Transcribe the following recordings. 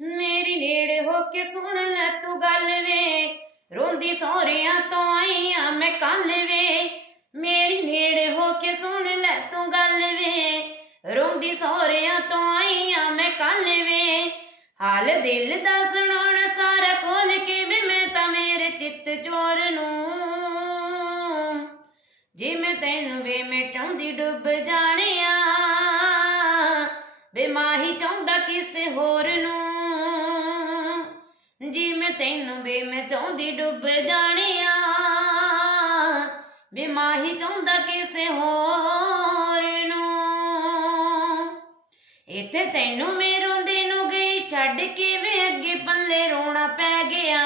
ਮੇਰੀ ਨੇੜੇ ਹੋ ਕੇ ਸੁਣ ਲੈ ਤੂੰ ਗੱਲ ਵੇ। ਰੋਂਦੀ ਸਹੁਰਿਆਂ ਤੋਂ ਆਈ ਆ ਮੈਂ ਕੱਲ ਵੇ। ਮੇਰੀ ਨੇੜੇ ਹੋ ਕੇ ਸੁਣ ਲੈ ਤੂੰ ਗੱਲ ਵੇ। ਰੋਂਦੀ ਸਹੁਰਿਆਂ ਤੋਂ ਆਈ ਆ ਮੈਂ ਕੱਲ ਵੇ। ਹਾਲ ਦਿਲ ਦਾ ਸੁਣਾਉਣ ਸਾਰਾ ਖੋਲ ਕੇ ਵੀ ਮੈਂ ਤਾਂ ਮੇਰੇ ਚਿੱਤ ਚੋਰ ਨੂੰ। ਜਿਵੇਂ ਤੈਨੂੰ ਵੇ ਮੈਂ ਚਾਹੁੰਦੀ ਡੁੱਬ ਜਾਣਿਆ। ਵੇ ਮਾਹੀ ਚਾਹੁੰਦਾ ਕਿਸੇ ਹੋਰ ਨੂੰ। ਜਿਵੇਂ ਤੈਨੂੰ ਵੇ ਮੈਂ ਚਾਹੁੰਦੀ ਡੁੱਬ ਜਾਣਿਆ। ਵੇ ਮਾਹੀ ਚਾਹੁੰਦਾ ਕਿਸੇ ਹੋਰ ਨੂੰ। ਇੱਥੇ ਤੈਨੂੰ ਮੇ ਰੋਂਦੇ ਨੂੰ ਗਈ, ਛੱਡ ਕੇ ਵੇ ਅੱਗੇ ਪੱਲੇ ਰੋਣਾ ਪੈ ਗਿਆ।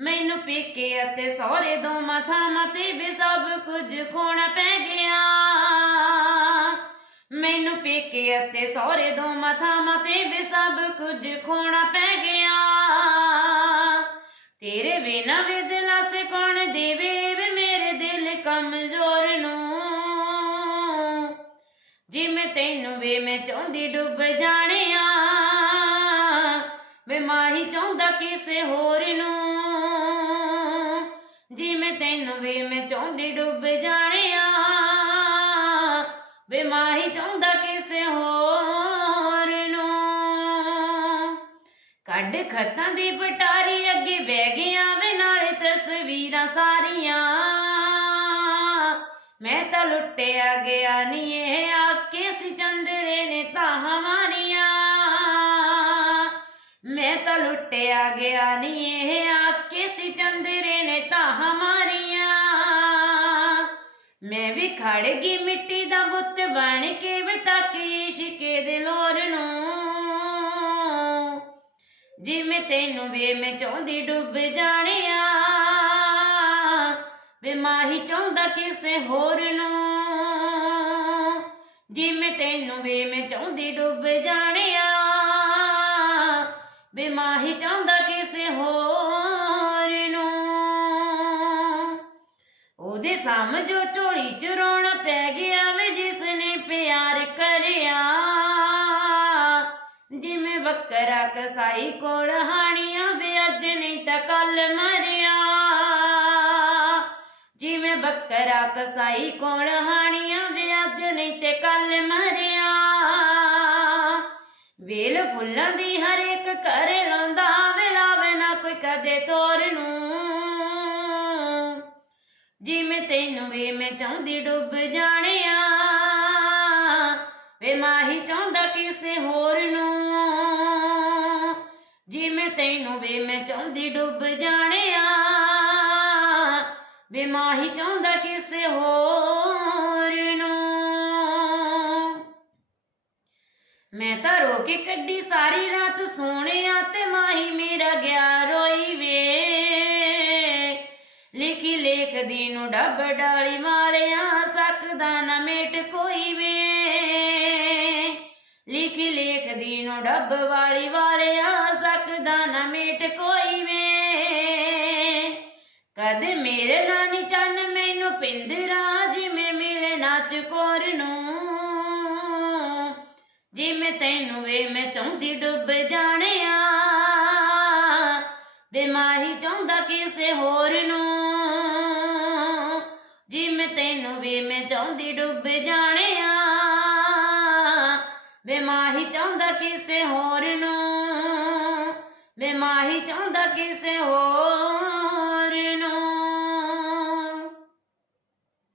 ਮੈਨੂੰ ਪੇਕੇ ਅਤੇ ਸਹੁਰੇ ਦੋ ਥਾਵਾਂ ਮਤੇ ਵੀ ਸਭ ਕੁਝ ਖੋਣਾ ਪੇਕੇ ਅਤੇ ਸਹੁਰੇ ਦੋਵਾਂ ਥਾਵਾਂ ਤੇ ਵੀ ਸਭ ਕੁਝ ਖੋਣਾ ਪੈ ਗਿਆ। ਤੇਰੇ ਬਿਨਾ ਵੀ ਦਿਲਾਂ ਕੌਣ ਦੇਵੇ ਵੇ ਮੇਰੇ ਦਿਲ ਕਮਜ਼ੋਰ ਨੂੰ? ਜਿਵੇਂ ਤੈਨੂੰ ਵੇ ਮੈਂ ਚਾਹੁੰਦੀ ਡੁੱਬ ਜਾਣਿਆ, ਵੇ ਮਾਹੀ ਚਾਹੁੰਦਾ ਕਿਸੇ ਹੋਰ ਨੂੰ? ਜਿਵੇਂ ਤੈਨੂੰ ਵੇ ਮੈਂ ਚਾਹੁੰਦੀ ਡੁੱਬ ਜਾਣਿਆ ਕੱਢ ਖੱਤਾਂ ਦੀ ਪਟਾਰੀ ਅੱਗੇ ਬਹਿ ਗਿਆ ਵੇ ਨਾਲੇ ਤਸਵੀਰਾਂ ਸਾਰੀਆਂ। ਮੈਂ ਤਾਂ ਲੁੱਟਿਆ ਗਿਆ ਨੀ, ਇਹ ਆਕੇ ਸੀ ਚੰਦਰੇ ਨੇ ਤਾਂ ਹਮਾਰੀਆਂ ਮੈਂ ਤਾਂ ਲੁੱਟਿਆ ਗਿਆ ਨੀ, ਇਹ ਆਕੇ ਸੀ ਚੰਦਰੇ ਨੇ ਤਾਂ ਹਮਾਰੀਆਂ ਮੈਂ ਵੀ ਖੜ ਗਈ ਮਿੱਟੀ ਦਾ ਬੁੱਤ ਬਣ ਜਿਵੇਂ ਤੈਨੂੰ ਵੇ ਮੈਂ ਚਾਹੁੰਦੀ ਡੁੱਬ ਜਾਣਿਆ। ਵੇ ਮਾਹੀ ਚਾਹੁੰਦਾ ਕਿਸੇ ਹੋਰ ਨੂੰ। ਜਿਵੇਂ ਤੈਨੂੰ ਵੇ ਮੈਂ ਚਾਹੁੰਦੀ ਡੁੱਬ ਜਾਣਿਆ। ਵੇ ਮਾਹੀ ਚਾਹੁੰਦਾ ਕਿਸੇ ਹੋਰ ਨੂੰ। ਉਹਦੇ ਸਮਝੋ ਝੋਲੀ ਚ ਰੋਣਾ ਪੈ ਗਿਆ ਵੇ ਜਿਸ ਨੇ ਪਿਆਰ ਕਰਿਆ। ਬੱਕਰਾ ਕਸਾਈ ਕੋਲ ਹਾਣੀਆਂ ਵੇ ਅੱਜ ਨਹੀਂ ਤਾਂ ਕੱਲ ਮਰਿਆ। ਜਿਵੇਂ ਬੱਕਰਾ ਕਸਾਈ ਕੋਲ ਹਾਣੀਆਂ ਵੇ ਅੱਜ ਨਹੀਂ ਤੇ ਕੱਲ ਮਰਿਆ। ਵੇਲ ਫੁੱਲਾਂ ਦੀ ਹਰੇਕ ਇੱਕ ਘਰ ਲਾਉਂਦਾ ਵੇ ਨਾ ਕੋਈ ਕਦੇ ਤੋਰ ਨੂੰ। ਜਿਵੇਂ ਤੈਨੂੰ ਵੇ ਮੈਂ ਚਾਹੁੰਦੀ ਡੁੱਬ ਜਾਣਿਆ, ਵੇ ਮਾਹੀ ਚਾਹੁੰਦਾ ਕਿਸੇ ਹੋ ਵੇ ਮੈਂ ਚਾਹੁੰਦੀ ਡੁੱਬ ਜਾਣਿਆ। ਵੇ ਮਾਹੀ ਚਾਹੁੰਦਾ ਕਿਸੇ ਹੋਰ ਨੂੰ। ਮੈਂ ਤਾਂ ਰੋ ਕੇ ਕੱਢੀ ਸਾਰੀ ਰਾਤ ਸੋਹਣਿਆ ਤੇ ਮਾਹੀ ਮੇਰਾ ਗਿਆ ਰੋਈ ਵੇ। ਲਿਖੀ ਲੇਖਦੀ ਨੂੰ ਡੱਬ ਡਾਲੀ ਵਾਲਿਆ, ਸਕਦਾ ਨਾ ਮੇਟ ਕੋਈ ਵੇ। ਲਿਖੀ ਲੇਖਦੀ ਨੂੰ ਡੱਬ ਵਾਲੀ ਵਾਲਿਆ, ਸਕਦਾ ਨਾ ਮੇਟ ਕੋਈ ਵੇ। ਕਦੇ ਮੇਰੇ ਨਾਨੀ ਚੰਨ ਮੈਨੂੰ ਪਿੰਦਰਾ ਜਿਵੇਂ ਮਿਲੇ ਨਾਚ ਕੋਰ ਨੂੰ। ਜਿਵੇਂ ਤੈਨੂੰ ਵੇ ਮੈਂ ਚਾਹੁੰਦੀ ਡੁੱਬ ਜਾਣਿਆ, ਬੇਮਾਹੀ ਚਾਹੁੰਦਾ ਕਿਸੇ ਹੋਰ ਨੂੰ। ਜਿਵੇਂ ਤੈਨੂੰ ਵੇ ਮੈਂ ਚਾਹੁੰਦੀ ਡੁੱਬ ਜਾਣਿਆ ਵੇ ਮਾਹੀ ਚਾਹੁੰਦਾ ਕਿਸੇ ਹੋਰ ਨੂੰ ਵੇ ਮਾਹੀ ਚਾਹੁੰਦਾ ਕਿਸੇ ਹੋਰ